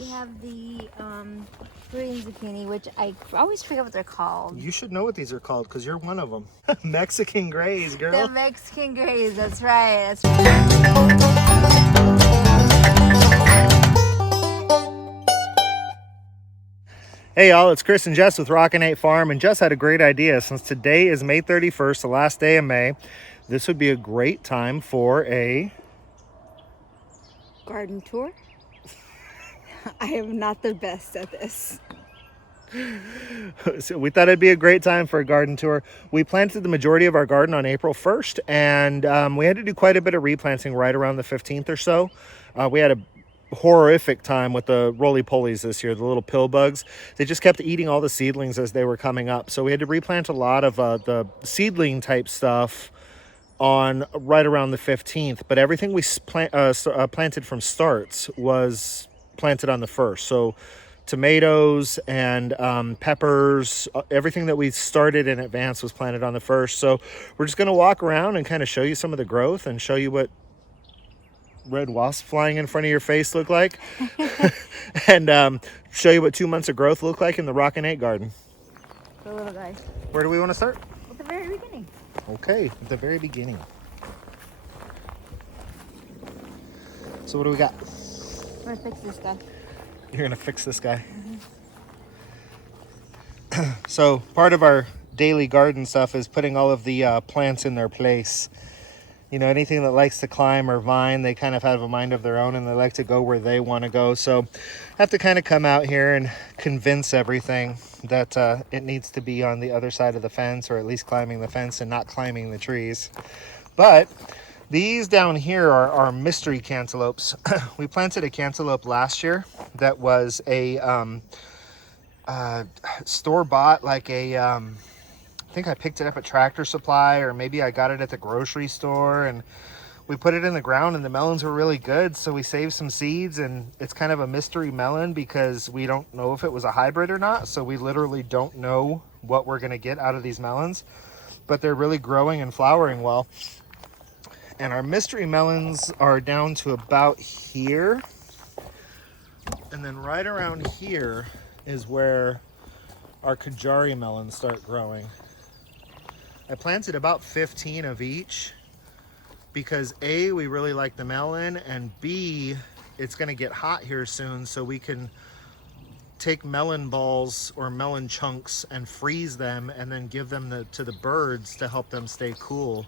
We have the green zucchini, which I always forget what they're called. You should know what these are called because you're one of them. Mexican grays, girl. The Mexican grays, that's right. That's right. Hey y'all, it's Chris and Jess with Rockin Farm, and Jess had a great idea. Since today is May 31st, the last day of May, this would be a great time for a Garden tour. I am not the best at this. So we thought it'd be a great time for a garden tour. We planted the majority of our garden on April 1st, and we had to do quite a bit of replanting right around the 15th or so. We had a horrific time with the roly-polies this year, the little pill bugs. They just kept eating all the seedlings as they were coming up. So we had to replant a lot of the seedling type stuff on right around the 15th. But everything we planted from starts was planted on the 1st. So tomatoes and peppers, everything that we started in advance was planted on the 1st. So we're just going to walk around and kind of show you some of the growth and show you what red wasp flying in front of your face look like and show you what 2 months of growth look like in the Rockin garden. The little guys. Where do we want to start? At the very beginning. Okay, at the very beginning. So what do we got? I'm gonna fix this stuff. You're gonna fix this guy. So part of our daily garden stuff is putting all of the plants in their place. You know, anything that likes to climb or vine, they kind of have a mind of their own and they like to go where they want to go. So I have to kind of come out here and convince everything that it needs to be on the other side of the fence, or at least climbing the fence and not climbing the trees. But these down here are mystery cantaloupes. We planted a cantaloupe last year that was a store-bought, like a I think I picked it up at Tractor Supply, or maybe I got it at the grocery store, and we put it in the ground and the melons were really good. So we saved some seeds, and it's kind of a mystery melon because we don't know if it was a hybrid or not. So we literally don't know what we're going to get out of these melons, but they're really growing and flowering well. And our mystery melons are down to about here. And then right around here is where our Kajari melons start growing. I planted about 15 of each because A, we really like the melon, and B, it's gonna get hot here soon, so we can take melon balls or melon chunks and freeze them and then give them to the birds to help them stay cool.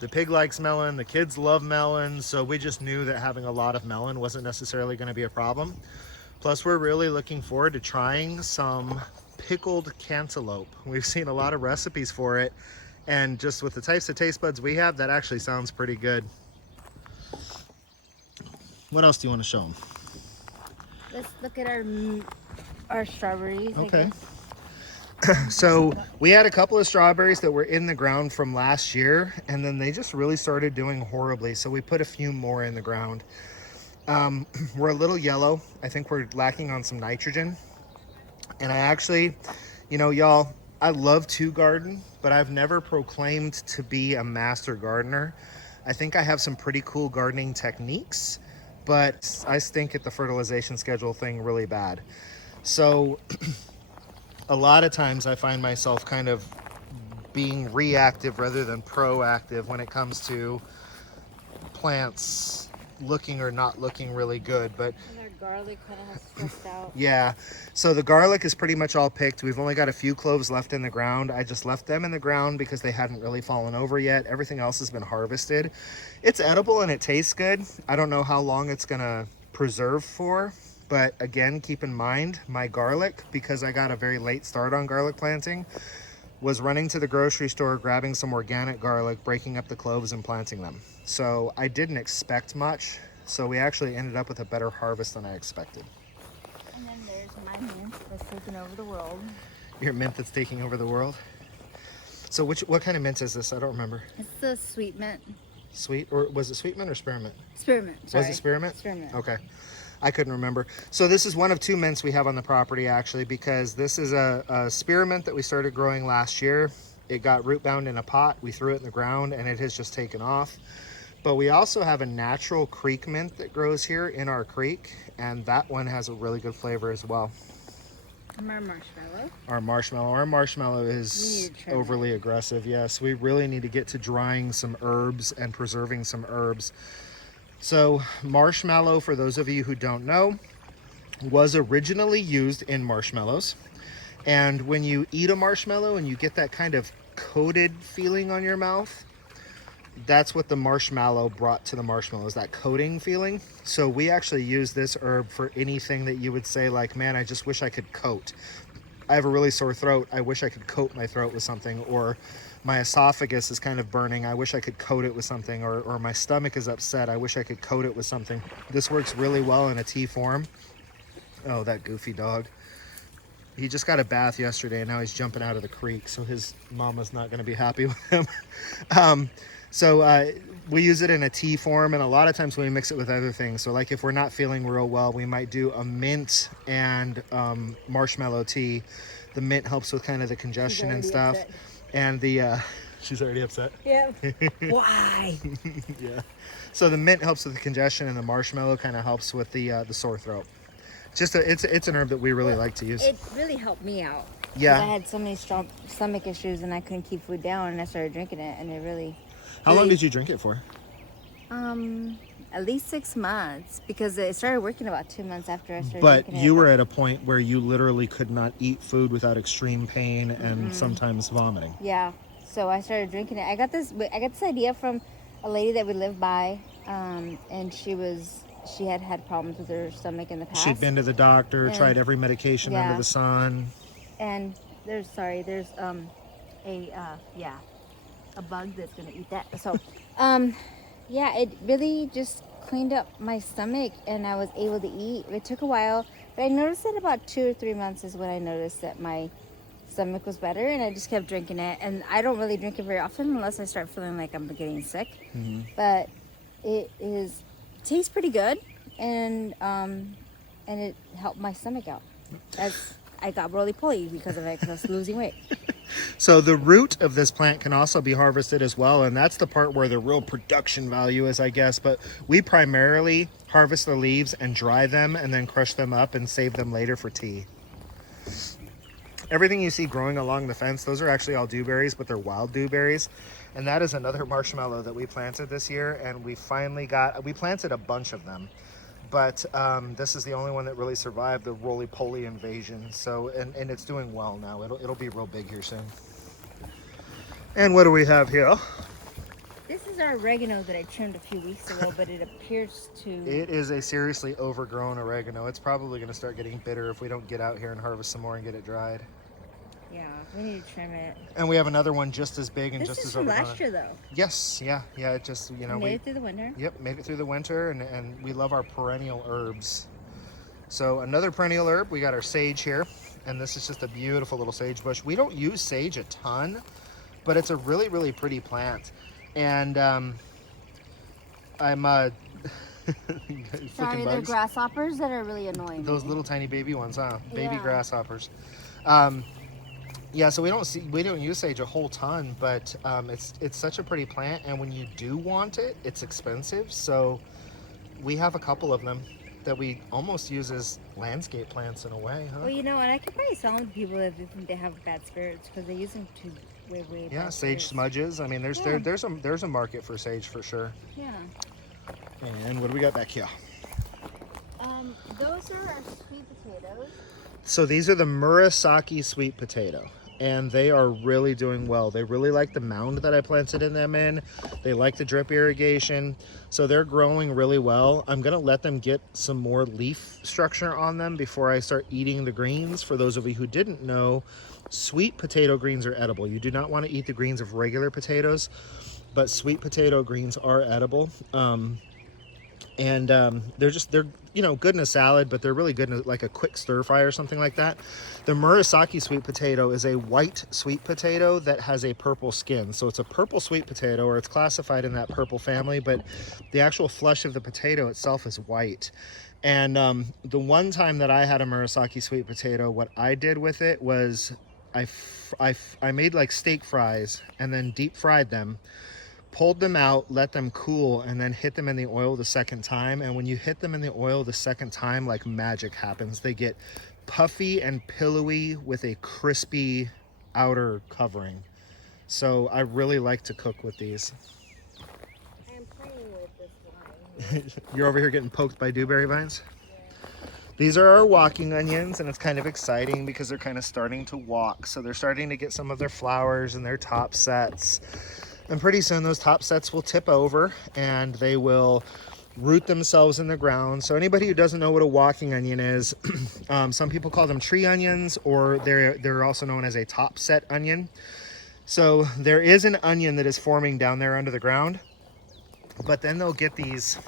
The pig likes melon, the kids love melon, so we just knew that having a lot of melon wasn't necessarily gonna be a problem. Plus, we're really looking forward to trying some pickled cantaloupe. We've seen a lot of recipes for it, and just with the types of taste buds we have, that actually sounds pretty good. What else do you want to show them? Let's look at our strawberries. Okay. So we had a couple of strawberries that were in the ground from last year, and then they just really started doing horribly. So we put a few more in the ground. We're a little yellow. I think we're lacking on some nitrogen. And I actually, you know, y'all, I love to garden, but I've never proclaimed to be a master gardener. I think I have some pretty cool gardening techniques, but I stink at the fertilization schedule thing really bad. So a lot of times I find myself kind of being reactive rather than proactive when it comes to plants looking or not looking really good. But Garlic kind of has stressed out. yeah, so the garlic is pretty much all picked. We've only got a few cloves left in the ground. I just left them in the ground because they hadn't really fallen over yet. Everything else has been harvested. It's edible and it tastes good. I don't know how long it's gonna preserve for, but again, keep in mind my garlic, because I got a very late start on garlic planting, was running to the grocery store, grabbing some organic garlic, breaking up the cloves and planting them. So I didn't expect much. So we actually ended up with a better harvest than I expected. And then there's my mint that's taking over the world. Your mint that's taking over the world? So what kind of mint is this? I don't remember. It's the sweet mint. Sweet, or was it sweet mint or spearmint? Spearmint, sorry. Was it spearmint? Spearmint. Okay. I couldn't remember. So this is one of two mints we have on the property, actually, because this is a spearmint that we started growing last year. It got root bound in a pot. We threw it in the ground and it has just taken off. But we also have a natural creek mint that grows here in our creek, and that one has a really good flavor as well. Our marshmallow. Our marshmallow We is need to trim overly aggressive. Yes, we really need to get to drying some herbs and preserving some herbs. So marshmallow, for those of you who don't know, was originally used in marshmallows. And when you eat a marshmallow and you get that kind of coated feeling on your mouth, that's what the marshmallow brought to the marshmallows, that coating feeling. So we actually use this herb for anything that you would say like, man, I just wish I could coat. I have a really sore throat. I wish I could coat my throat with something. Or my esophagus is kind of burning. I wish I could coat it with something. Or my stomach is upset. I wish I could coat it with something. This works really well in a tea form. Oh, that goofy dog. He just got a bath yesterday and now he's jumping out of the creek. So his mama's not going to be happy with him. So we use it in a tea form, and a lot of times we mix it with other things. So like if we're not feeling real well, we might do a mint and marshmallow tea. The mint helps with kind of the congestion and stuff. Upset. And the she's already upset. Yeah. Why? Yeah. So the mint helps with the congestion, and the marshmallow kind of helps with the sore throat. It's an herb that we really like to use. It really helped me out. Yeah. I had so many strong stomach issues and I couldn't keep food down, and I started drinking it, and it really. How long did you drink it for? At least 6 months, because it started working about 2 months after I started But drinking it. you were at a point where you literally could not eat food without extreme pain and sometimes vomiting. Yeah. So I started drinking it. I got this idea from a lady that we lived by, and she had problems with her stomach in the past. She'd been to the doctor, And- tried every medication under Yeah. the sun. And there's a bug that's gonna eat that. So, yeah, it really just cleaned up my stomach, and I was able to eat. It took a while, but I noticed that about 2 or 3 months is when I noticed that my stomach was better, and I just kept drinking it. And I don't really drink it very often unless I start feeling like I'm getting sick. But it tastes pretty good, and it helped my stomach out. As I got roly-poly because of it, because I was losing weight. So the root of this plant can also be harvested as well, and that's the part where the real production value is, I guess. But we primarily harvest the leaves and dry them and then crush them up and save them later for tea. Everything you see growing along the fence, those are actually all dewberries, but they're wild dewberries. And that is another marshmallow that we planted this year, and we planted a bunch of them. But this is the only one that really survived the roly-poly invasion. So, and it's doing well now. It'll be real big here soon. And what do we have here? This is our oregano that I trimmed a few weeks ago, but it appears to... It is a seriously overgrown oregano. It's probably going to start getting bitter if we don't get out here and harvest some more and get it dried. Yeah, we need to trim it. And we have another one just as big and This just is as from overgrown. last year, though. Yes, yeah. It just, We made it through the winter. Yep, made it through the winter, and we love our perennial herbs. So another perennial herb, we got our sage here, and this is just a beautiful little sage bush. We don't use sage a ton, but it's a really, really pretty plant. And I'm Sorry, flicking they're bugs. grasshoppers that are really annoying. Those little tiny baby ones, huh? Baby Yeah. grasshoppers. Yeah, so we don't use sage a whole ton, but it's such a pretty plant, and when you do want it, it's expensive. So we have a couple of them that we almost use as landscape plants in a way, huh? Well, and I could probably sell them to people that think they have bad spirits, because they use them to way Yeah, bad sage spirits. smudges. I mean, there's a market for sage for sure. Yeah. And what do we got back here? Those are our sweet potatoes. So these are the Murasaki sweet potato, and they are really doing well. They really like the mound that I planted them in. They like the drip irrigation, so they're growing really well. I'm gonna let them get some more leaf structure on them before I start eating the greens. For those of you who didn't know, sweet potato greens are edible. You do not want to eat the greens of regular potatoes, but sweet potato greens are edible. They're good in a salad, but they're really good in like a quick stir fry or something like that. The Murasaki sweet potato is a white sweet potato that has a purple skin. So it's a purple sweet potato, or it's classified in that purple family, but the actual flesh of the potato itself is white. And the one time that I had a Murasaki sweet potato, what I did with it was I made like steak fries and then deep fried them pulled them out, let them cool, and then hit them in the oil the second time. And when you hit them in the oil the second time, like magic happens. They get puffy and pillowy with a crispy outer covering. So I really like to cook with these. I'm playing with this one. You're over here getting poked by dewberry vines? These are our walking onions, and it's kind of exciting because they're kind of starting to walk. So they're starting to get some of their flowers and their top sets. And pretty soon those top sets will tip over and they will root themselves in the ground. So anybody who doesn't know what a walking onion is, some people call them tree onions, or they're also known as a top set onion. So there is an onion that is forming down there under the ground, but then they'll get these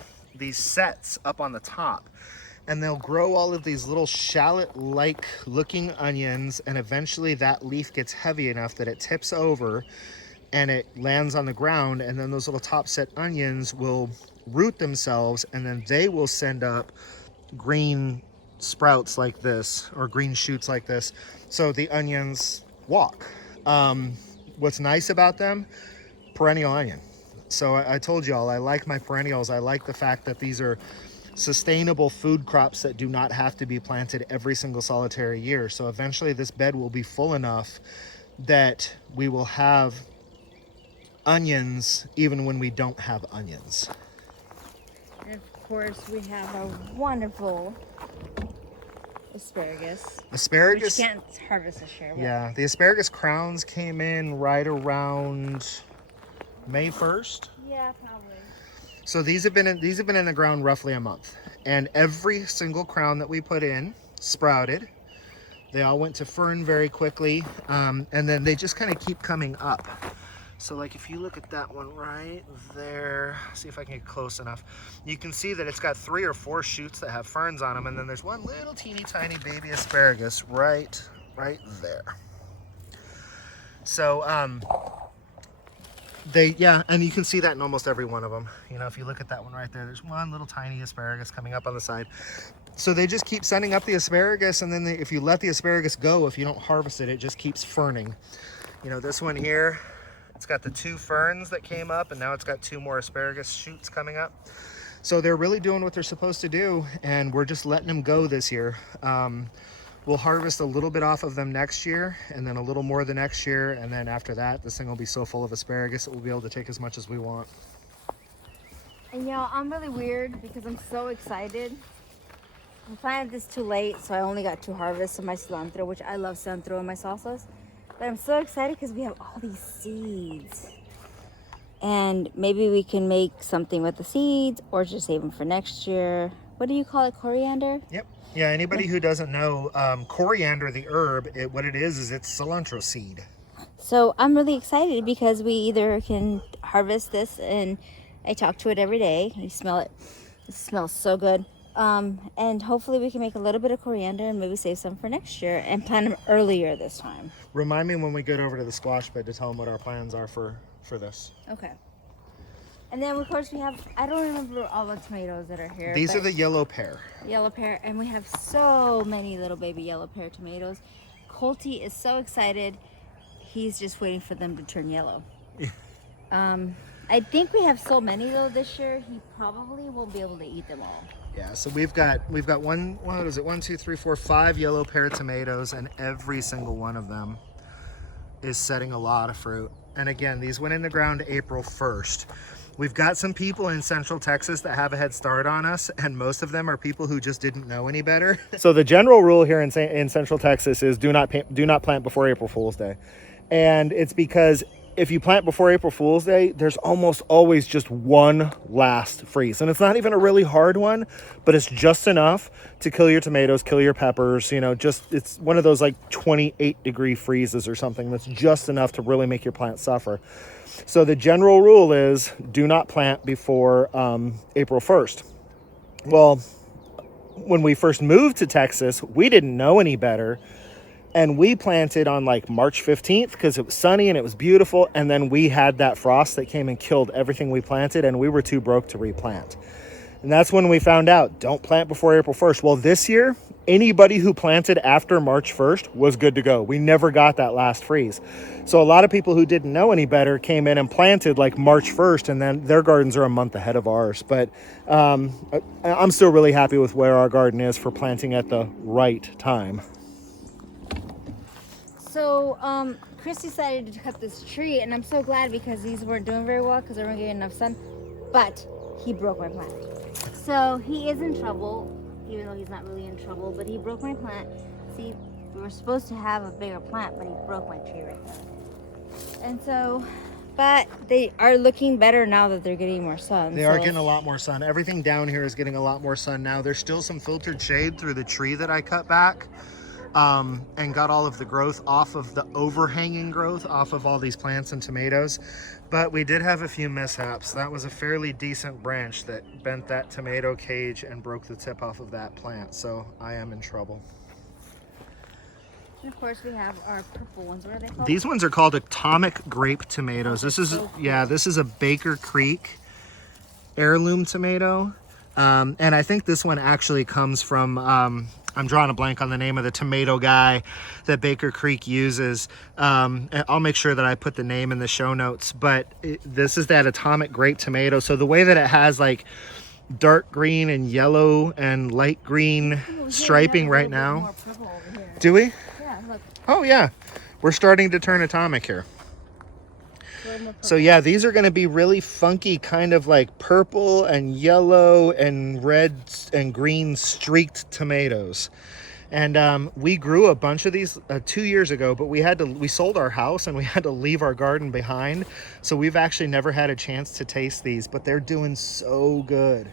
sets up on the top, and they'll grow all of these little shallot-like looking onions, and eventually that leaf gets heavy enough that it tips over and it lands on the ground, and then those little top set onions will root themselves, and then they will send up green sprouts like this, or green shoots like this. So the onions walk. What's nice about them? Perennial onion. So I told y'all I like my perennials. I like the fact that these are sustainable food crops that do not have to be planted every single solitary year. So eventually this bed will be full enough that we will have onions even when we don't have onions. And of course we have a wonderful asparagus. Asparagus. Which you can't harvest this year. Yeah, the asparagus crowns came in right around May 1st. Yeah, probably. So these have been in the ground roughly a month, and every single crown that we put in sprouted. They all went to fern very quickly, and then they just kind of keep coming up. So like if you look at that one right there, see if I can get close enough, you can see that it's got 3 or 4 shoots that have ferns on them, and then there's one little teeny tiny baby asparagus right there. So and you can see that in almost every one of them. You know, if you look at that one right there, there's one little tiny asparagus coming up on the side. So they just keep sending up the asparagus, and then if you let the asparagus go, if you don't harvest it, it just keeps ferning. You know, this one here, it's got the 2 ferns that came up, and now it's got 2 more asparagus shoots coming up. So they're really doing what they're supposed to do, and we're just letting them go this year. We'll harvest a little bit off of them next year, and then a little more the next year, and then after that, this thing will be so full of asparagus that we'll be able to take as much as we want. And y'all, I'm really weird because I'm so excited. I planted this too late, so I only got 2 harvests of my cilantro, which I love cilantro in my salsas. But I'm so excited because we have all these seeds. And maybe we can make something with the seeds or just save them for next year. What do you call it, coriander? Yep. Yeah, anybody who doesn't know, coriander, the herb, what it is it's cilantro seed. So I'm really excited because we either can harvest this, and I talk to it every day. You smell it. It smells so good. And hopefully we can make a little bit of coriander and maybe save some for next year and plant them earlier this time. Remind me when we get over to the squash bed to tell them what our plans are for this. Okay. And then of course we have, I don't remember all the tomatoes that are here. These are the yellow pear. Yellow pear, and we have so many little baby yellow pear tomatoes. Colty is so excited. He's just waiting for them to turn yellow. I think we have so many though this year, he probably won't be able to eat them all. Yeah, so we've got what is it? 1, 2, 3, 4, 5 yellow pear tomatoes, and every single one of them is setting a lot of fruit. And again, these went in the ground April 1st. We've got some people in Central Texas that have a head start on us, and most of them are people who just didn't know any better. So the general rule here in Central Texas is do not plant before April Fool's Day. And it's because if you plant before April Fool's Day, there's almost always just one last freeze. And it's not even a really hard one, but it's just enough to kill your tomatoes, kill your peppers, you know, it's one of those like 28-degree freezes or something that's just enough to really make your plant suffer. So the general rule is do not plant before April 1st. Well, when we first moved to Texas, we didn't know any better. And we planted on like March 15th because it was sunny and it was beautiful. And then we had that frost that came and killed everything we planted, and we were too broke to replant. And that's when we found out, don't plant before April 1st. Well, this year, anybody who planted after March 1st was good to go. We never got that last freeze. So a lot of people who didn't know any better came in and planted like March 1st, and then their gardens are a month ahead of ours. But I'm still really happy with where our garden is for planting at the right time. So Chris decided to cut this tree, and I'm so glad because these weren't doing very well because they weren't getting enough sun. But he broke my plant. So he is in trouble, even though he's not really in trouble, but he broke my plant. See, we were supposed to have a bigger plant, but he broke my tree right now. And so, but they are looking better now that they're getting more sun. They are getting a lot more sun. Everything down here is getting a lot more sun now. There's still some filtered shade through the tree that I cut back and got all of the growth off of the overhanging growth off of all these plants and tomatoes. But we did have a few mishaps. That was a fairly decent branch that bent that tomato cage and broke the tip off of that plant. So I am in trouble. And of course we have our purple ones. What are they called? These ones are called Atomic Grape tomatoes. This is, yeah, this is a Baker Creek heirloom tomato. And I think this one actually comes from, I'm drawing a blank on the name of the tomato guy that Baker Creek uses. I'll make sure that I put the name in the show notes, but this is that Atomic Grape tomato. So the way that it has like dark green and yellow and light green striping right now. Do we? Yeah, look. Oh yeah, we're starting to turn atomic here. So yeah, these are going to be really funky, kind of like purple and yellow and red and green streaked tomatoes. And we grew a bunch of these 2 years ago, but we sold our house and we had to leave our garden behind. So we've actually never had a chance to taste these, but they're doing so good.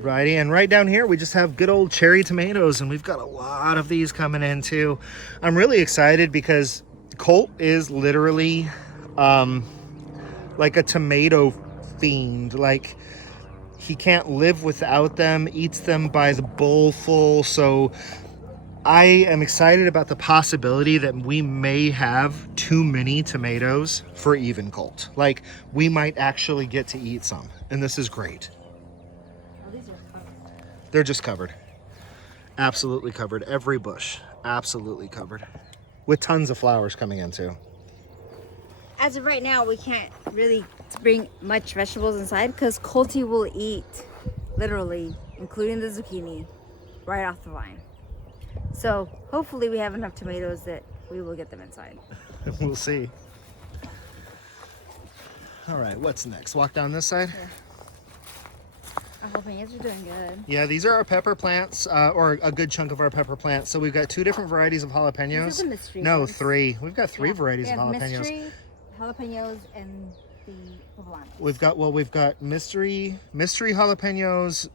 Alrighty, and right down here we just have good old cherry tomatoes, and we've got a lot of these coming in too. I'm really excited because Colt is literally like a tomato fiend. Like, he can't live without them, eats them by the bowlful. So I am excited about the possibility that we may have too many tomatoes for even Colt. Like, we might actually get to eat some, and this is great. Oh, these are covered. They're just covered. Absolutely covered. Every bush, absolutely covered. With tons of flowers coming in too. As of right now, we can't really bring much vegetables inside because Colty will eat, literally, including the zucchini, right off the vine. So hopefully we have enough tomatoes that we will get them inside. We'll see. All right, what's next? Walk down this side? Yeah. Our jalapenos are doing good. Yeah, these are our pepper plants, or a good chunk of our pepper plants. So we've got 2 different varieties of jalapenos. These are the mystery No, ones. 3. We've got 3 varieties of We have jalapenos. mystery, jalapenos, and the poblanos. We've got mystery jalapenos,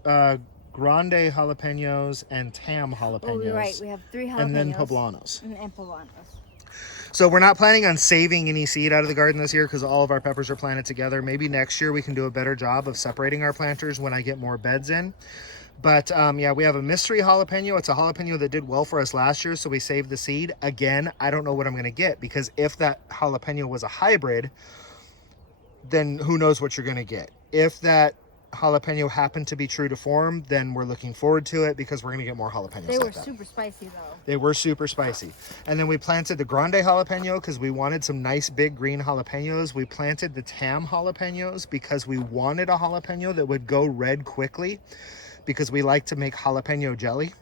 grande jalapenos, and tam jalapenos. Oh, you're right. We have 3 jalapenos. And then poblanos. And poblanos. So we're not planning on saving any seed out of the garden this year because all of our peppers are planted together. Maybe next year we can do a better job of separating our planters when I get more beds in. But yeah, we have a mystery jalapeno. It's a jalapeno that did well for us last year, so we saved the seed. Again, I don't know what I'm going to get, because if that jalapeno was a hybrid, then who knows what you're going to get. If that jalapeno happened to be true to form, then we're looking forward to it because we're going to get more jalapenos. They were like that. super spicy though. They were super spicy. And then we planted the grande jalapeno because we wanted some nice big green jalapenos. We planted the tam jalapenos because we wanted a jalapeno that would go red quickly, because we like to make jalapeno jelly.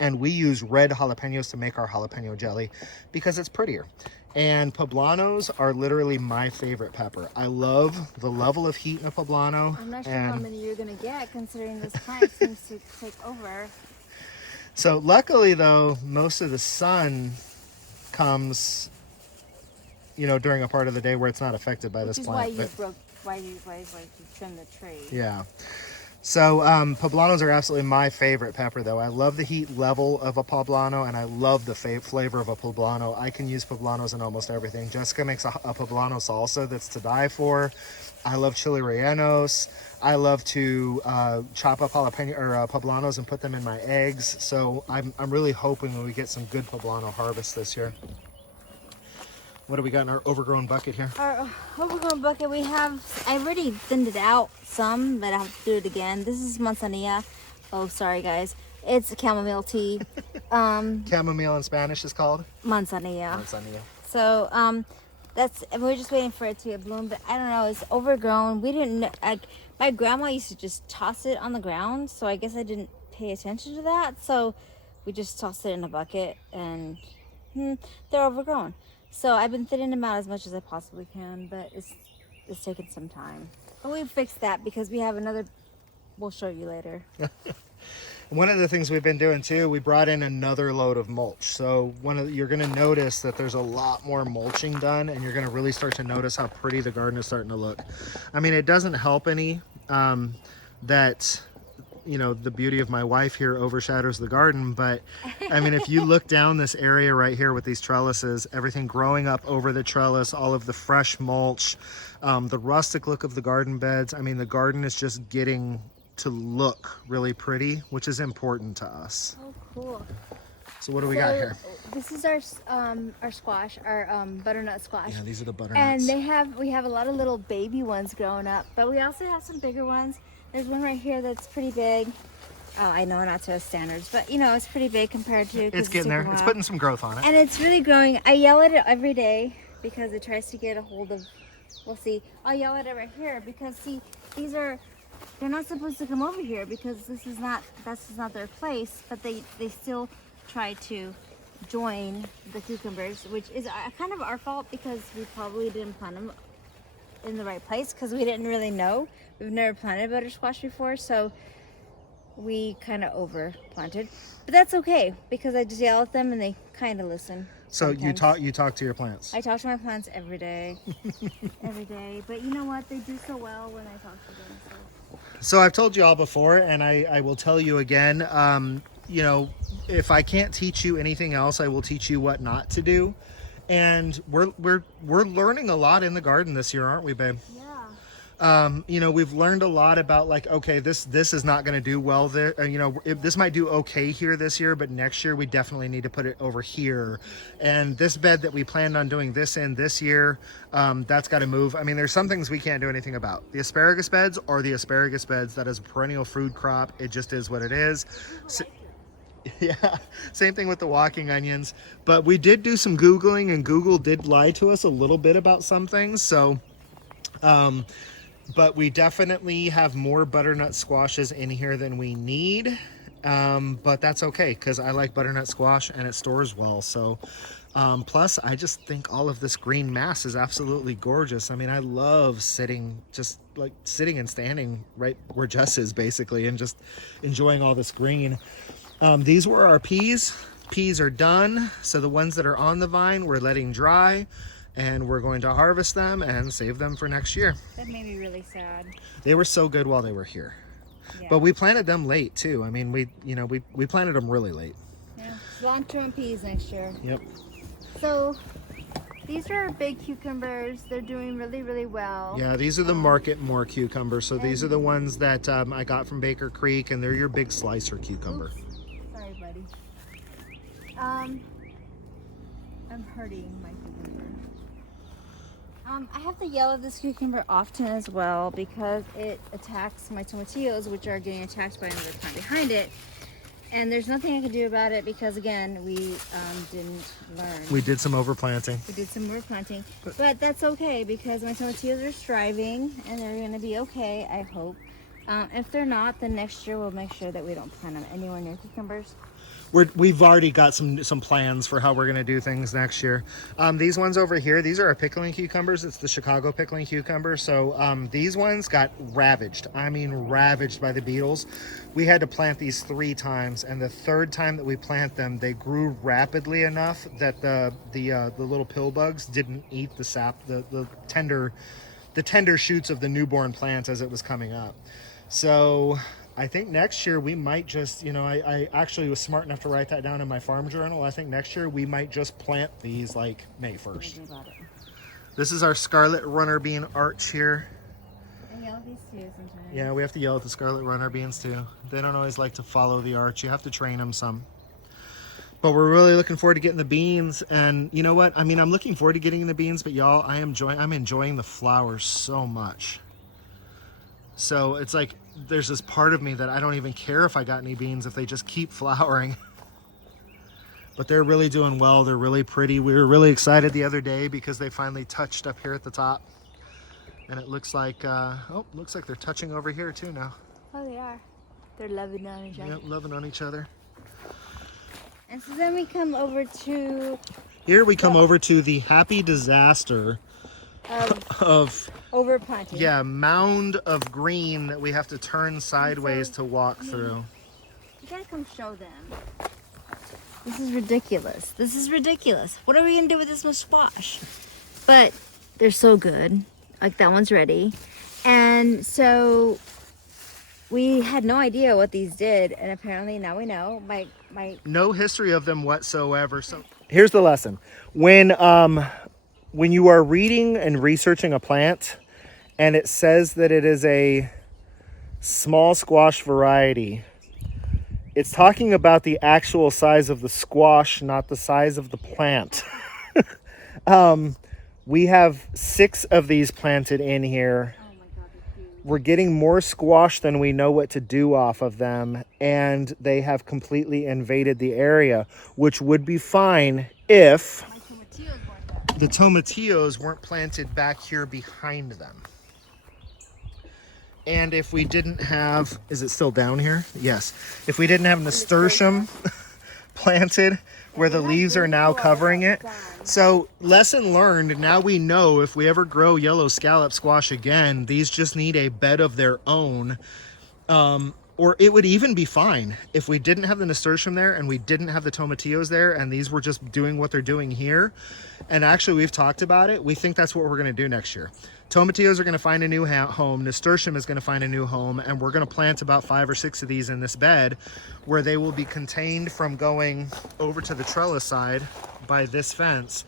And we use red jalapenos to make our jalapeno jelly because it's prettier. And poblanos are literally my favorite pepper. I love the level of heat in a poblano. I'm not sure how many you're going to get, considering this plant seems to take over. So luckily though, most of the sun comes, you know, during a part of the day where it's not affected by this plant. Why you trim the tree. Yeah. So poblanos are absolutely my favorite pepper though. I love the heat level of a poblano, and I love the flavor of a poblano. I can use poblanos in almost everything. Jessica makes a poblano salsa that's to die for. I love chili rellenos. I love to chop up poblanos and put them in my eggs. So I'm really hoping that we get some good poblano harvest this year. What do we got in our overgrown bucket here? Our overgrown bucket, we have, I already thinned it out some, but I have to do it again. This is manzanilla. Oh, sorry guys. It's chamomile tea. Chamomile in Spanish is called Manzanilla. manzanilla. So we're just waiting for it to bloom, but I don't know, it's overgrown. We didn't like, my grandma used to just toss it on the ground, so I guess I didn't pay attention to that. So we just tossed it in a bucket, and they're overgrown. So I've been thinning them out as much as I possibly can, but it's taken some time. But we fixed that because we have another. We'll show you later. One of the things we've been doing too, we brought in another load of mulch. So you're going to notice that there's a lot more mulching done, and you're going to really start to notice how pretty the garden is starting to look. I mean, it doesn't help any that, you know, the beauty of my wife here overshadows the garden, but I mean, if you look down this area right here with these trellises, everything growing up over the trellis, all of the fresh mulch, the rustic look of the garden beds, I mean, the garden is just getting to look really pretty, which is important to us. Oh, cool. So what do we got here? This is our squash, our butternut squash. Yeah, these are the butternuts. And we have a lot of little baby ones growing up, but we also have some bigger ones. There's one right here that's pretty big. Oh, I know, not to our standards, but you know, it's pretty big compared to. It's getting there. It's putting some growth on it. And it's really growing. I yell at it every day because it tries to get a hold of. We'll see. I'll yell at it right here because see, they're not supposed to come over here because this is not their place, but they still try to join the cucumbers, which is kind of our fault because we probably didn't plant them in the right place because we didn't really know. We've never planted butter squash before, so we kind of over planted, but that's okay because I just yell at them and they kind of listen. So sometimes. you talk to your plants. I talk to my plants every day, every day. But you know what? They do so well when I talk to them. So I've told you all before, and I will tell you again. You know, if I can't teach you anything else, I will teach you what not to do. And we're learning a lot in the garden this year, aren't we, babe? Yeah. You know, we've learned a lot about like, okay, this is not going to do well there. You know, this might do okay here this year, but next year we definitely need to put it over here. And this bed that we planned on doing this in this year, that's got to move. I mean, there's some things we can't do anything about. The asparagus beds are the asparagus beds. That is a perennial food crop. It just is what it is. So, yeah, same thing with the walking onions. But we did do some Googling, and Google did lie to us a little bit about some things. So, but we definitely have more butternut squashes in here than we need. But that's okay because I like butternut squash and it stores well. So, plus I just think all of this green mass is absolutely gorgeous. I mean, I love sitting and standing right where Jess is basically and just enjoying all this green. These were our peas. Peas are done. So the ones that are on the vine, we're letting dry. And we're going to harvest them and save them for next year. That made me really sad. They were so good while they were here. Yeah. But we planted them late too. I mean, we planted them really late. Yeah, cilantro and peas next year. Yep. So these are big cucumbers. They're doing really, really well. Yeah, these are the Market More cucumbers. So these are the ones that I got from Baker Creek, and they're your big slicer cucumber. Oops. Sorry, buddy. I'm hurting my cucumber. I have to yell at this cucumber often as well because it attacks my tomatillos, which are getting attacked by another plant behind it. And there's nothing I can do about it because, again, we didn't learn. We did some overplanting. We did some more planting, but that's okay because my tomatillos are thriving and they're going to be okay, I hope. If they're not, then next year we'll make sure that we don't plant them anywhere near cucumbers. We've already got some plans for how we're going to do things next year. These ones over here, these are our pickling cucumbers. It's the Chicago pickling cucumber. So these ones got ravaged. I mean, ravaged by the beetles. We had to plant these 3 times, and the 3rd time that we plant them, they grew rapidly enough that the little pill bugs didn't eat the sap, the tender shoots of the newborn plant as it was coming up. So I think next year we might just, you know, I actually was smart enough to write that down in my farm journal. I think next year we might just plant these like May 1st. This is our Scarlet runner bean arch here. I yell at these too sometimes. Yeah, we have to yell at the Scarlet runner beans too. They don't always like to follow the arch. You have to train them some. But we're really looking forward to getting the beans. And you know what? I mean, I'm looking forward to getting the beans, but y'all, I'm enjoying the flowers so much. So it's like, there's this part of me that I don't even care if I got any beans if they just keep flowering. But they're really doing well. They're really pretty. We were really excited the other day because they finally touched up here at the top. And it looks like, looks like they're touching over here too now. Oh, they are. They're loving on each other. Yep, loving on each other. And so then we come over to... Here we come over to the happy disaster of overplanting. Yeah, mound of green that we have to turn sideways to walk through. You gotta come show them. This is ridiculous. This is ridiculous. What are we gonna do with this much squash? But they're so good. Like that one's ready. And so we had no idea what these did, and apparently now we know. No history of them whatsoever. So here's the lesson. When you are reading and researching a plant and it says that it is a small squash variety, it's talking about the actual size of the squash, not the size of the plant. We have 6 of these planted in here. Oh my God, they're huge. We're getting more squash than we know what to do off of them, and they have completely invaded the area, which would be fine if My tomatillos weren't there. the tomatillos weren't planted back here behind them. And if we didn't have, is it still down here? Yes. If we didn't have nasturtium planted where the leaves are now covering it. So lesson learned, now we know if we ever grow yellow scallop squash again, these just need a bed of their own. Or it would even be fine if we didn't have the nasturtium there and we didn't have the tomatillos there and these were just doing what they're doing here. And actually we've talked about it. We think that's what we're gonna do next year. Tomatillos are gonna find a new home, nasturtium is gonna find a new home, and we're gonna plant about 5 or 6 of these in this bed where they will be contained from going over to the trellis side by this fence.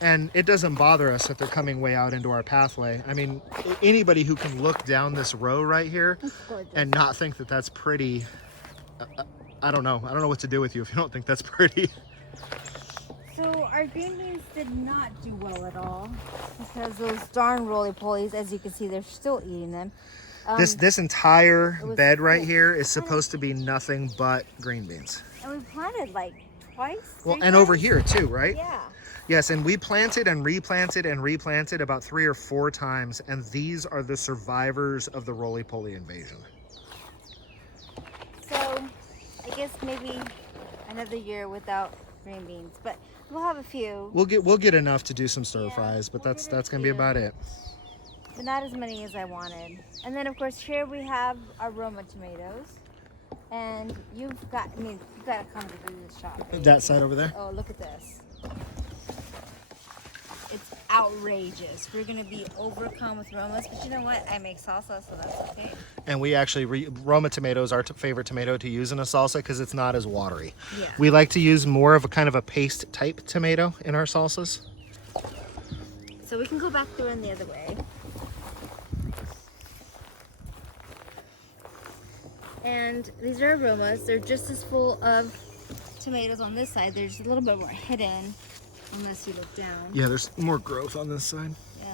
And it doesn't bother us that they're coming way out into our pathway. I mean, anybody who can look down this row right here and not think that that's pretty, I don't know. I don't know what to do with you if you don't think that's pretty. So our green beans did not do well at all because those darn roly-polies, as you can see, they're still eating them. This entire bed right here is supposed to be nothing but green beans. And we planted like twice. Well, 3 and times? over here too, right? Yeah. Yes, and we planted and replanted and replanted about 3 or 4 times, and these are the survivors of the roly-poly invasion. So I guess maybe another year without green beans, but we'll have a few. We'll get enough to do some stir Yeah, fries, but we'll that's get a gonna be few. about it. But not as many as I wanted. And then of course here we have our Roma tomatoes. And you've got to come to do this shop. That side over there? Oh, look at this. It's outrageous. We're gonna be overcome with Romas, but you know what? I make salsa, so that's okay. And we actually, Roma tomatoes are our favorite tomato to use in a salsa because it's not as watery. Yeah. We like to use more of a kind of a paste type tomato in our salsas. So we can go back through in the other way. And these are aromas. They're just as full of tomatoes on this side. They're just a little bit more hidden unless you look down. Yeah, there's more growth on this side. Yeah.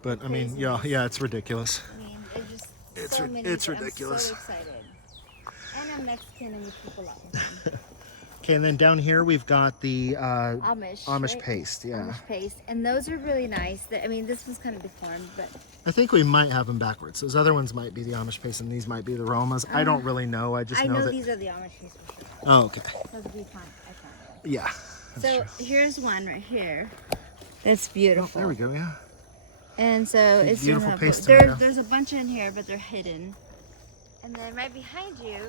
But I mean, yeah, it's ridiculous. I mean, It's so many. it's ridiculous. I'm so excited. And I'm Mexican and we people love them. Okay, and then down here we've got the Amish Amish right? paste. Yeah. Amish paste. And those are really nice. I mean, this one's kind of deformed, but I think we might have them backwards. Those other ones might be the Amish paste and these might be the Romas. I don't really know. I just I know know that. these are the Amish paste for sure. Oh, okay. Those we found. I found them. Yeah. That's So true. here's one right here. That's beautiful. There we go. Yeah. And so it's Beautiful gonna paste have, tomato. there's a bunch in here, but they're hidden. And then right behind you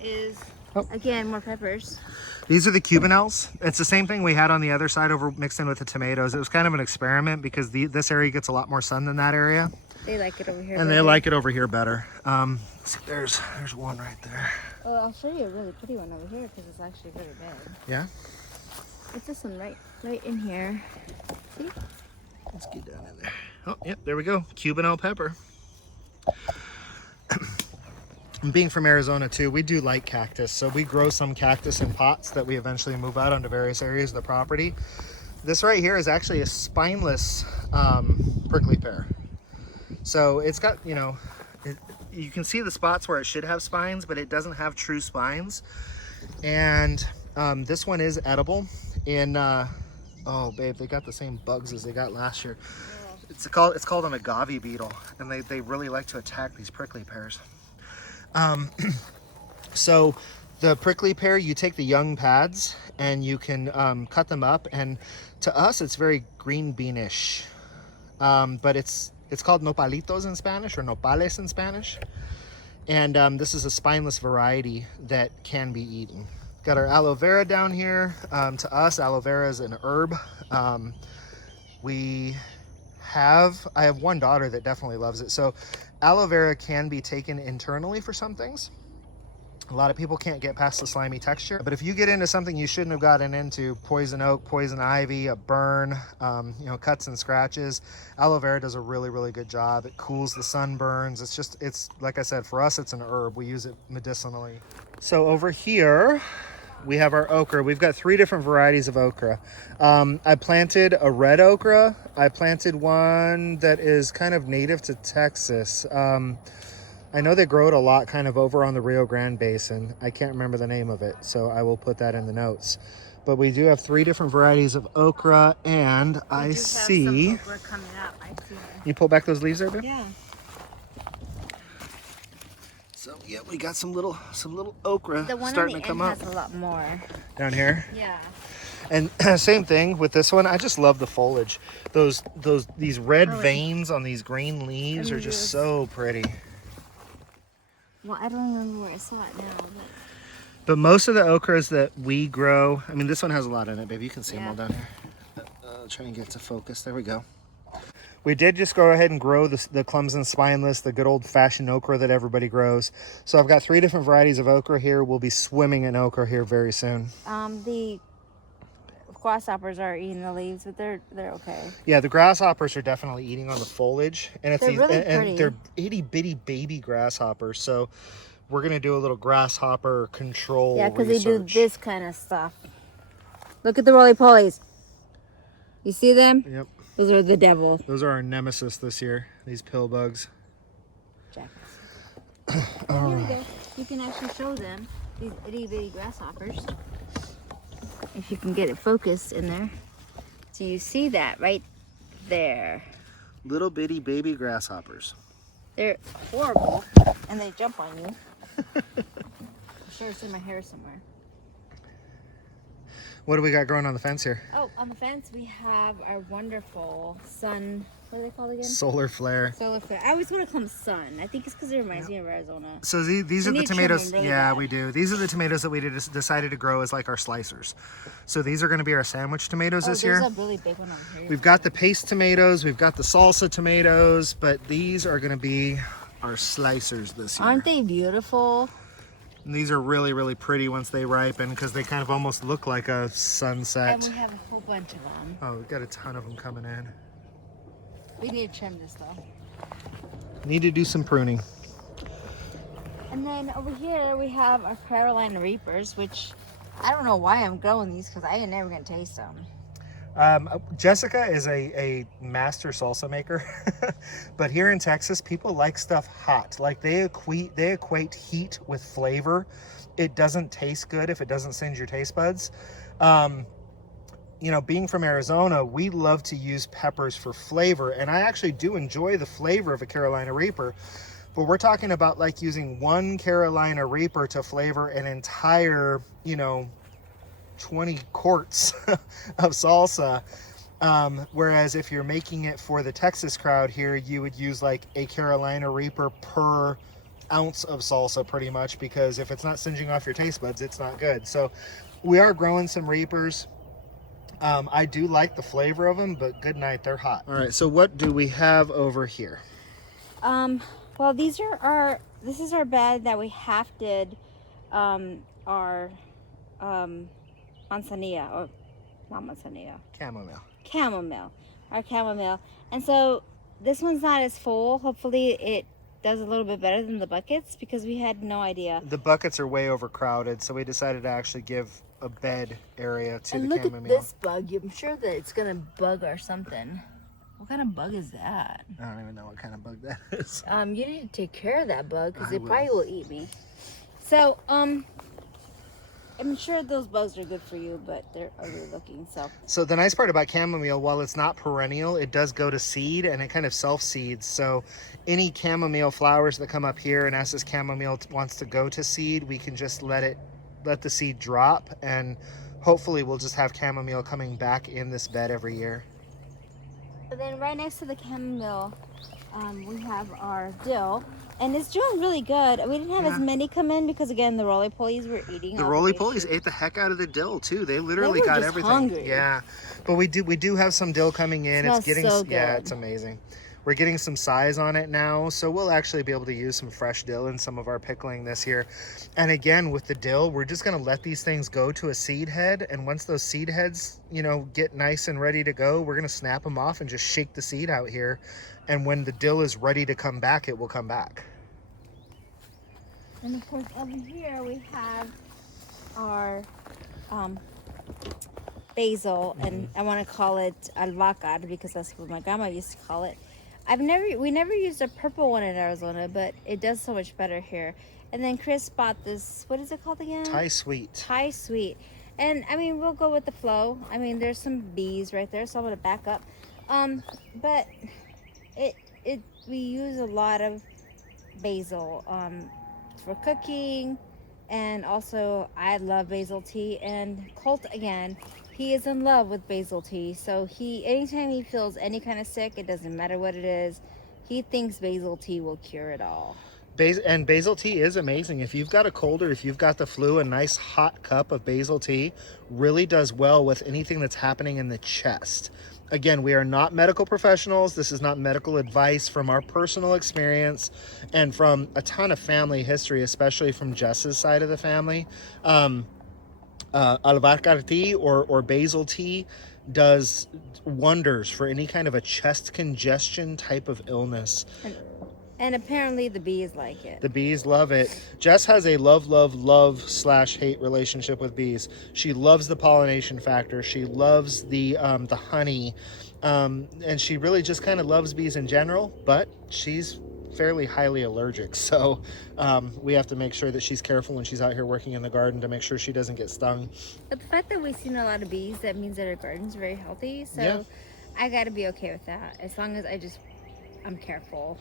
is again more peppers. These are the Cubanelles. It's the same thing we had on the other side over mixed in with the tomatoes. It was kind of an experiment because this area gets a lot more sun than that area. They like it over here. And they better. like it over here better. See, there's one right there. Oh, I'll show you a really pretty one over here because it's actually very big. Yeah? It's this one right in here. See? Let's get down in there. Oh, yep, there we go. Cubanelle pepper. And being from Arizona too, we do like cactus. So we grow some cactus in pots that we eventually move out onto various areas of the property. This right here is actually a spineless prickly pear. So it's got, you can see the spots where it should have spines, but it doesn't have true spines. And this one is edible. Oh babe, they got the same bugs as they got last year. It's called an agave beetle, and they really like to attack these prickly pears. So the prickly pear, you take the young pads and you can cut them up, and to us it's very green beanish, but it's called nopalitos in Spanish, or nopales in Spanish, and this is a spineless variety that can be eaten. Got our aloe vera down here. To us, aloe vera is an herb. I have one daughter that definitely loves it. So aloe vera can be taken internally for some things. A lot of people can't get past the slimy texture, but if you get into something you shouldn't have gotten into, poison oak, poison ivy, a burn, cuts and scratches, aloe vera does a really, really good job. It cools the sunburns. It's like I said, for us, it's an herb. We use it medicinally. So over here, we have our okra. We've got 3 different varieties of okra. I planted a red okra. I planted one that is kind of native to Texas. I know they grow it a lot kind of over on the Rio Grande Basin. I can't remember the name of it, so I will put that in the notes. But we do have 3 different varieties of okra, and I see... some okra coming up. I see them. You pull back those leaves there, babe? Yeah. So yeah, we got some little okra The one starting on the to come end up. has a lot more. Down here. Yeah. And same thing with this one. I just love the foliage. These red veins on these green leaves are just so pretty. Well, I don't remember where I saw it now. But most of the okras that we grow, I mean, this one has a lot in it, baby. You can see them all down here. I'll try and get to focus. There we go. We did just go ahead and grow the clumps and spineless, the good old-fashioned okra that everybody grows. So I've got 3 different varieties of okra here. We'll be swimming in okra here very soon. The grasshoppers are eating the leaves, but they're okay. Yeah, the grasshoppers are definitely eating on the foliage, and They're really pretty. and they're itty bitty baby grasshoppers. So we're gonna do a little grasshopper control. Yeah, because they do this kind of stuff. Look at the roly-polies. You see them? Yep. Those are the devil. Those are our nemesis this year. These pill bugs. Jackals. Oh, here we go. You can actually show them these itty bitty grasshoppers. If you can get it focused in there. So you see that right there. Little bitty baby grasshoppers. They're horrible, and they jump on you. I'm sure it's in my hair somewhere. What do we got growing on the fence here? Oh, on the fence we have our wonderful sun. What are they called again? Solar flare. Solar flare. I always want to call them sun. I think it's because it reminds me of Arizona. So these are the need to trim tomatoes. them really Yeah, bad. we do. These are the tomatoes that we decided to grow as like our slicers. So these are going to be our sandwich tomatoes this year. There's a really big one over here. We've got the paste tomatoes. We've got the salsa tomatoes. But these are going to be our slicers this year. Aren't they beautiful? And these are really, really pretty once they ripen because they kind of almost look like a sunset. And we have a whole bunch of them. Oh, we've got a ton of them coming in. We need to trim this though. Need to do some pruning. And then over here we have our Carolina Reapers, which I don't know why I'm growing these because I ain't never gonna taste them. Jessica is a master salsa maker, but here in Texas, people like stuff hot. Like they equate heat with flavor. It doesn't taste good if it doesn't singe your taste buds. Being from Arizona, we love to use peppers for flavor, and I actually do enjoy the flavor of a Carolina Reaper. But we're talking about like using one Carolina Reaper to flavor an entire, 20 quarts of salsa. Whereas if you're making it for the Texas crowd here, you would use like a Carolina Reaper per ounce of salsa pretty much, because if it's not singeing off your taste buds, it's not good. So we are growing some Reapers. I do like the flavor of them, but good night, they're hot. All right, so what do we have over here? Well, this is our bed that we did our manzanilla, or not manzanilla. Chamomile. Our chamomile. And so this one's not as full. Hopefully it does a little bit better than the buckets because we had no idea. The buckets are way overcrowded, so we decided to actually give a bed area to the chamomile. And look at this bug. I'm sure that it's going to bug or something. What kind of bug is that? I don't even know what kind of bug that is. You need to take care of that bug because I it probably will eat me. So, I'm sure those bugs are good for you, but they're ugly looking, so. So the nice part about chamomile, while it's not perennial, it does go to seed and it kind of self-seeds. So any chamomile flowers that come up here, and as this chamomile wants to go to seed, we can just let the seed drop, and hopefully we'll just have chamomile coming back in this bed every year. And then right next to the chamomile, we have our dill. And it's doing really good. We didn't have as many come in because, again, the roly-polies were eating. The roly-polies ate the heck out of the dill too. They literally got just everything. Hungry. Yeah, but we do have some dill coming in. Smells it's getting so good. Yeah, it's amazing. We're getting some size on it now, so we'll actually be able to use some fresh dill in some of our pickling this year. And again, with the dill, we're just going to let these things go to a seed head, and once those seed heads, get nice and ready to go, we're going to snap them off and just shake the seed out here. And when the dill is ready to come back, it will come back. And of course, over here we have our basil, and I want to call it albahaca because that's what my grandma used to call it. We never used a purple one in Arizona, but it does so much better here. And then Chris bought this, what is it called again? Thai sweet. Thai sweet. And I mean, we'll go with the flow. I mean, there's some bees right there, so I'm gonna back up. But we use a lot of basil for cooking, and also I love basil tea. And Colt, again, he is in love with basil tea, so anytime he feels any kind of sick, it doesn't matter what it is, he thinks basil tea will cure it all. And basil tea is amazing. If you've got a cold or if you've got the flu, a nice hot cup of basil tea really does well with anything that's happening in the chest. Again, we are not medical professionals. This is not medical advice, from our personal experience and from a ton of family history, especially from Jess's side of the family. Albahaca tea or basil tea does wonders for any kind of a chest congestion type of illness. And apparently the bees like it. The bees love it. Jess has a love/hate relationship with bees. She loves the pollination factor. She loves the honey. And she really just kind of loves bees in general, but she's fairly highly allergic. So we have to make sure that she's careful when she's out here working in the garden to make sure she doesn't get stung. But the fact that we've seen a lot of bees, that means that our garden's very healthy. So yeah. I got to be okay with that, as long as I'm careful.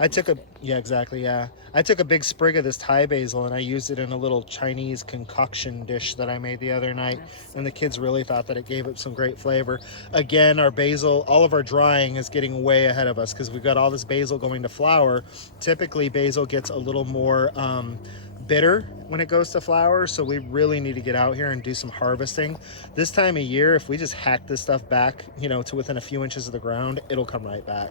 I took a big sprig of this Thai basil and I used it in a little Chinese concoction dish that I made the other night, and the kids really thought that it gave it some great flavor. Again, our basil, all of our drying is getting way ahead of us because we've got all this basil going to flower. Typically basil gets a little more bitter when it goes to flower, so we really need to get out here and do some harvesting. This time of year, if we just hack this stuff back, to within a few inches of the ground, it'll come right back.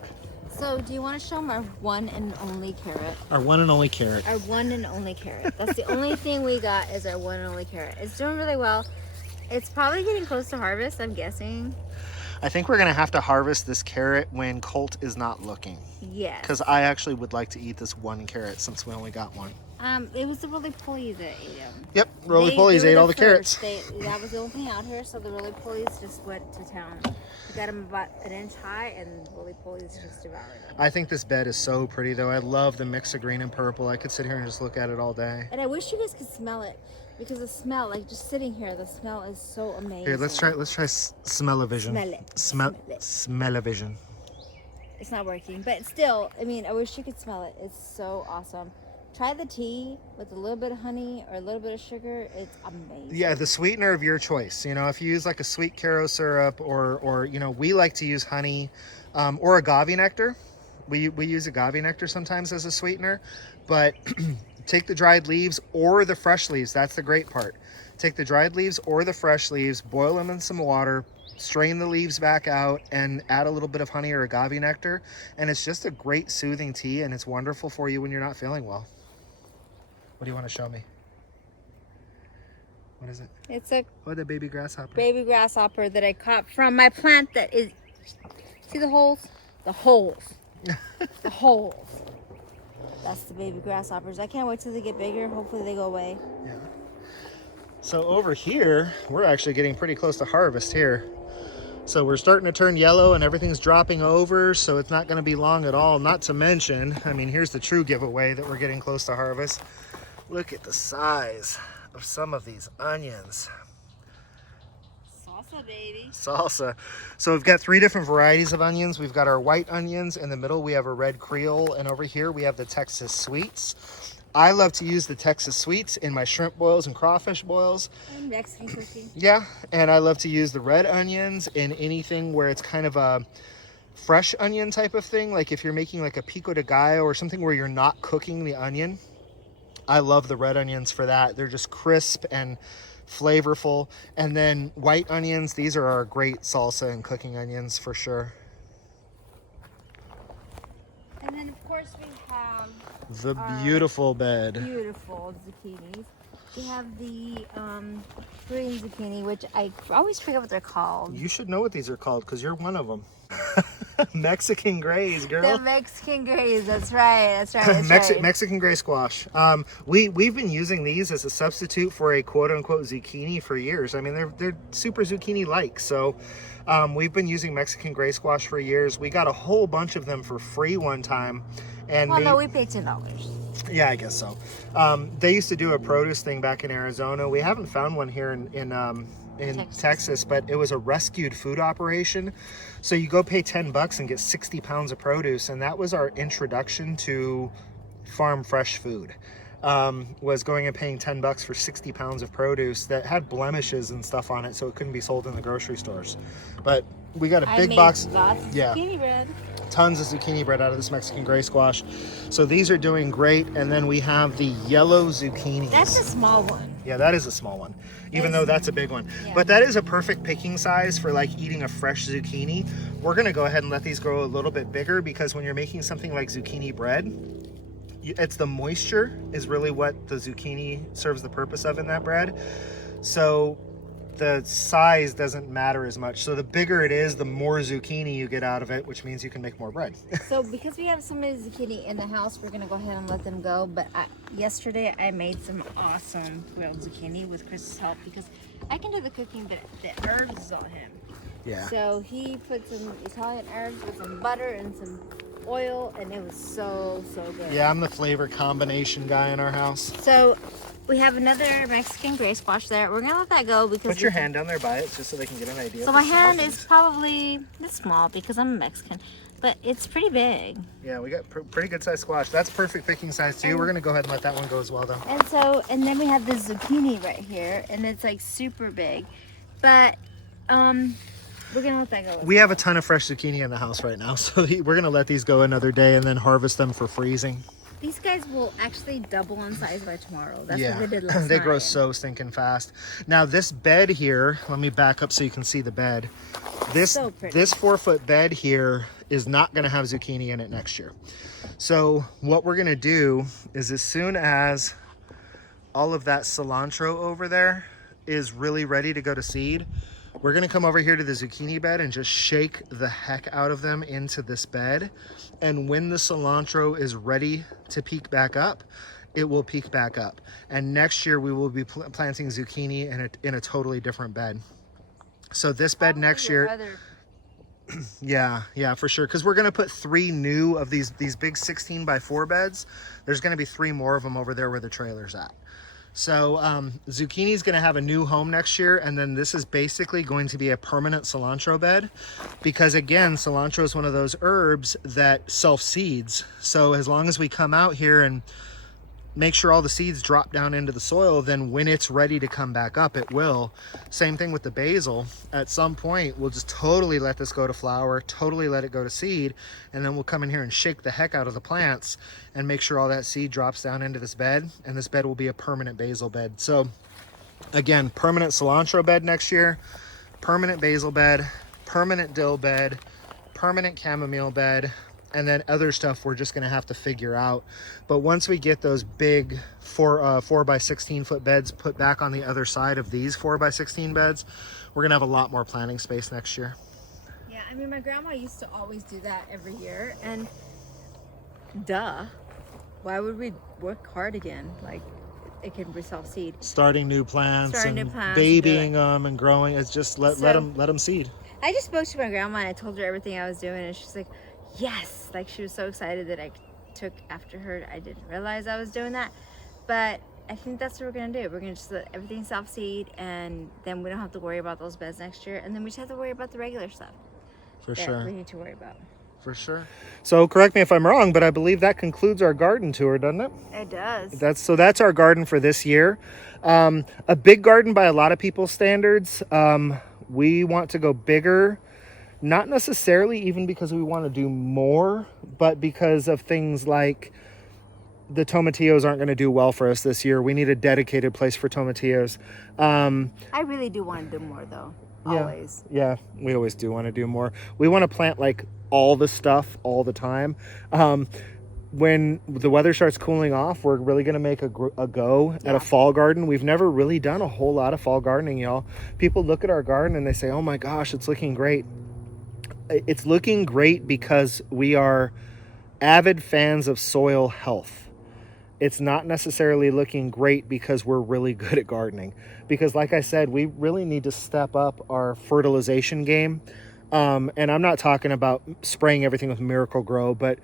So do you want to show them our one and only carrot? Our one and only carrot. Our one and only carrot. That's the only thing we got, is our one and only carrot. It's doing really well. It's probably getting close to harvest, I'm guessing. I think we're gonna have to harvest this carrot when Colt is not looking. Yes. Because I actually would like to eat this one carrot since we only got one. It was the roly-polies that ate them. Yep, roly-polies ate all the carrots. That was the only thing out here, so the roly-polies just went to town. We got them about an inch high, and roly-polies just devoured them. I think this bed is so pretty, though. I love the mix of green and purple. I could sit here and just look at it all day. And I wish you guys could smell it, because the smell, like just sitting here, the smell is so amazing. Here, let's try smell-o-vision. Smell it. Smell-o-vision. It's not working, but still, I mean, I wish you could smell it. It's so awesome. Try the tea with a little bit of honey or a little bit of sugar. It's amazing. Yeah, the sweetener of your choice. If you use like a sweet Caro syrup or we like to use honey or agave nectar. We use agave nectar sometimes as a sweetener, but take the dried leaves or the fresh leaves. That's the great part. Take the dried leaves or the fresh leaves, boil them in some water, strain the leaves back out, and add a little bit of honey or agave nectar. And it's just a great soothing tea, and it's wonderful for you when you're not feeling well. What do you want to show me? What is it? It's a the baby grasshopper. Baby grasshopper that I caught from my plant that is, see the holes? The holes. The holes. That's the baby grasshoppers. I can't wait till they get bigger. Hopefully they go away. Yeah. So over here, we're actually getting pretty close to harvest here. So we're starting to turn yellow and everything's dropping over, so it's not going to be long at all. Not to mention, I mean, here's the true giveaway that we're getting close to harvest. Look at the size of some of these onions. Salsa, baby. Salsa. So we've got 3 different varieties of onions. We've got our white onions. In the middle, we have a red Creole. And over here, we have the Texas Sweets. I love to use the Texas Sweets in my shrimp boils and crawfish boils. And Mexican cooking. Yeah, and I love to use the red onions in anything where it's kind of a fresh onion type of thing. Like if you're making like a pico de gallo or something where you're not cooking the onion. I love the red onions for that. They're just crisp and flavorful. And then white onions, these are our great salsa and cooking onions for sure. And then of course we have The beautiful bed. beautiful zucchinis. We have the green zucchini, which I always forget what they're called. You should know what these are called because you're one of them. Mexican grays, girl. The Mexican grays, that's right, right. Mexican gray squash. We've been using these as a substitute for a quote-unquote zucchini for years. I mean, they're super zucchini-like. So we've been using Mexican gray squash for years. We got a whole bunch of them for free one time. And well, no, we paid $10. Yeah, I guess so. They used to do a produce thing back in Arizona. We haven't found one here in Texas, but it was a rescued food operation. So you go pay $10 and get 60 pounds of produce, and that was our introduction to farm fresh food. Was going and paying $10 for 60 pounds of produce that had blemishes and stuff on it, so it couldn't be sold in the grocery stores. But we got a big box. Lots of zucchini bread. Tons of zucchini bread out of this Mexican gray squash. So these are doing great. And then we have the yellow zucchini. That's a small one. Yeah, that is a small one, even though that's a big one. Yeah. But that is a perfect picking size for like eating a fresh zucchini. We're gonna go ahead and let these grow a little bit bigger because when you're making something like zucchini bread, it's the moisture is really what the zucchini serves the purpose of in that bread. So the size doesn't matter as much. So the bigger it is, the more zucchini you get out of it, which means you can make more bread. So because we have so many zucchini in the house, we're gonna go ahead and let them go. But yesterday I made some awesome grilled zucchini with Chris's help because I can do the cooking, but the herbs is on him. Yeah. So he put some Italian herbs with some butter and some oil, and it was so good. Yeah, I'm the flavor combination guy in our house. So we have another Mexican gray squash there. We're gonna let that go because Put your hand down there by it just so they can get an idea. So my hand is probably this small because I'm a Mexican, but it's pretty big. Yeah, we got pretty good size squash. That's perfect picking size too. We're gonna go ahead and let that one go as well though. And then we have the zucchini right here, and it's like super big, but we're gonna let that go. We have a ton of fresh zucchini in the house right now, so we're gonna let these go another day and then harvest them for freezing. These guys will actually double in size by tomorrow. That's Yeah, what they did last they night. grow so stinking fast. Now this bed here, let me back up so you can see the bed. This So pretty. this 4-foot bed here is not gonna have zucchini in it next year. So what we're gonna do is as soon as all of that cilantro over there is really ready to go to seed, we're gonna come over here to the zucchini bed and just shake the heck out of them into this bed. And when the cilantro is ready to peak back up, it will peak back up. And next year we will be planting zucchini in a totally different bed. So this bed next year, yeah, for sure. Because we're gonna put 3 new of these big 16x4 beds. There's gonna be 3 more of them over there where the trailer's at. So zucchini is going to have a new home next year, and then this is basically going to be a permanent cilantro bed because, again, cilantro is one of those herbs that self-seeds. So as long as we come out here and make sure all the seeds drop down into the soil, then when it's ready to come back up, it will. Same thing with the basil. At some point, we'll just totally let this go to flower, totally let it go to seed, and then we'll come in here and shake the heck out of the plants and make sure all that seed drops down into this bed, and this bed will be a permanent basil bed. So again, permanent cilantro bed next year, permanent basil bed, permanent dill bed, permanent chamomile bed, and then other stuff we're just going to have to figure out. But once we get those big 4 by 16 foot beds put back on the other side of these 4 by 16 beds, we're going to have a lot more planting space next year. Yeah, I mean, my grandma used to always do that every year, and duh, why would we work hard again? Like, it can be self-seed. Starting new plants Starting and new plants, babying them and growing. It's just let them seed. I just spoke to my grandma and I told her everything I was doing, and she's like, yes. Like, she was so excited that I took after her. I didn't realize I was doing that. But I think that's what we're going to do. We're going to just let everything self-seed, and then we don't have to worry about those beds next year. And then we just have to worry about the regular stuff. For that sure. we need to worry about. For sure. So correct me if I'm wrong, but I believe that concludes our garden tour, doesn't it? It does. That's our garden for this year. A big garden by a lot of people's standards. We want to go bigger, not necessarily even because we want to do more, but because of things like the tomatillos aren't going to do well for us this year. We need a dedicated place for tomatillos. I really do want to do more, though. Always. Yeah, we always do want to do more. We want to plant like all the stuff all the time. When the weather starts cooling off, we're really going to make a go at a fall garden. We've never really done a whole lot of fall gardening, y'all. People look at our garden and they say, oh my gosh, it's looking great. It's looking great because we are avid fans of soil health. It's not necessarily looking great because we're really good at gardening. Because like I said, we really need to step up our fertilization game. And I'm not talking about spraying everything with Miracle Grow, but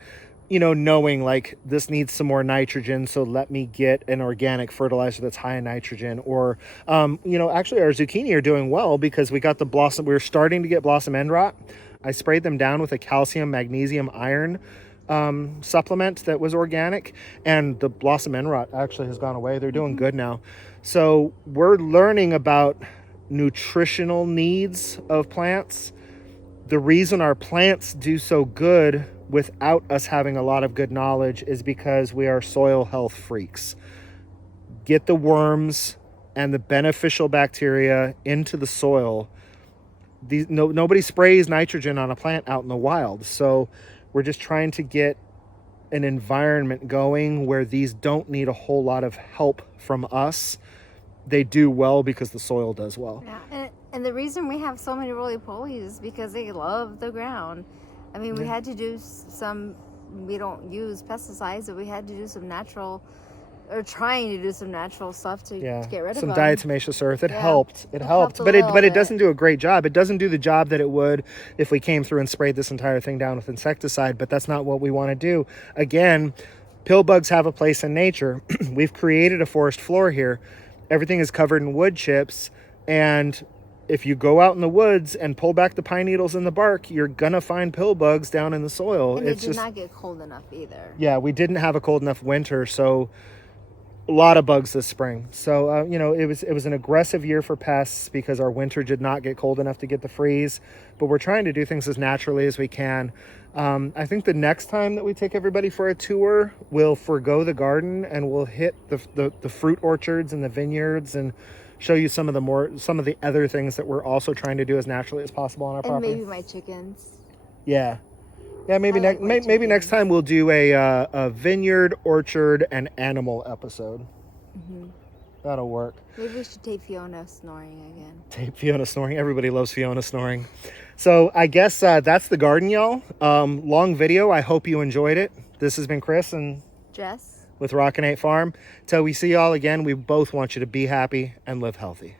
knowing like this needs some more nitrogen, so let me get an organic fertilizer that's high in nitrogen. Or, actually our zucchini are doing well because we got the blossom. We were starting to get blossom end rot. I sprayed them down with a calcium, magnesium, iron supplement that was organic, and the blossom end rot actually has gone away. They're doing good now. So we're learning about nutritional needs of plants. The reason our plants do so good without us having a lot of good knowledge is because we are soil health freaks. Get the worms and the beneficial bacteria into the soil. Nobody sprays nitrogen on a plant out in the wild. So we're just trying to get an environment going where these don't need a whole lot of help from us. They do well because the soil does well. Yeah, and the reason we have so many roly-polies is because they love the ground. I mean, we had to do we don't use pesticides, but we had to do some natural, or trying to do some natural stuff to get rid of some them. diatomaceous earth. It helped. It helped, a but little it bit. doesn't do a great job. It doesn't do the job that it would if we came through and sprayed this entire thing down with insecticide. But that's not what we want to do. Again, pill bugs have a place in nature. We've created a forest floor here. Everything is covered in wood chips, and if you go out in the woods and pull back the pine needles in the bark, you're gonna find pill bugs down in the soil. And it did not get cold enough either. Yeah, we didn't have a cold enough winter, so a lot of bugs this spring. So it was an aggressive year for pests because our winter did not get cold enough to get the freeze. But we're trying to do things as naturally as we can. I think the next time that we take everybody for a tour, we'll forgo the garden and we'll hit the fruit orchards and the vineyards and show you some of the other things that we're also trying to do as naturally as possible on our property. And maybe my chickens. Yeah, maybe next time we'll do a vineyard, orchard, and animal episode. That'll work. Maybe we should tape Fiona snoring again. Tape Fiona snoring. Everybody loves Fiona snoring. So I guess that's the garden, y'all. Long video. I hope you enjoyed it. This has been Chris and Jess with Rockin' Farm. Till we see y'all again, we both want you to be happy and live healthy.